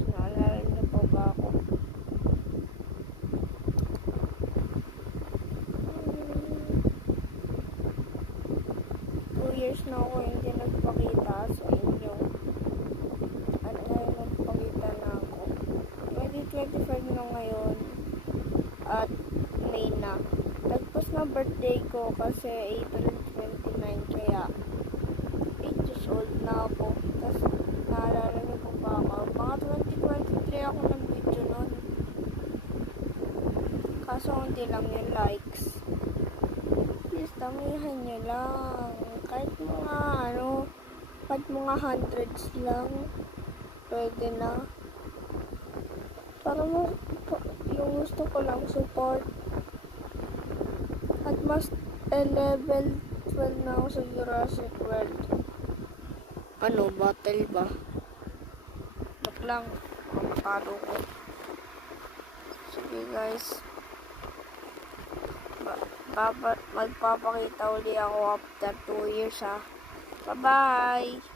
Naalala niyo po ba ako? 2 years na ako hindi nagpakita sa inyo. At ngayon nagpakita na ako. 2025 na ngayon. At May na. Nagpas na birthday ko kasi April 29, kaya 8 years old na ako. Tapos naalala niyo po ba ako? Mga 2023 ako nag-video nun. Kaso hindi lang yung likes. Please, damihan nyo lang. Kahit mga hundreds lang. Pwede na. Para yung gusto ko lang support. At mas level 12 na ako sa Jurassic World. Battle ba? Ba't lang? Matalo ko. Sige guys. Magpapakita uli ako after 2 years ha. Bye-bye!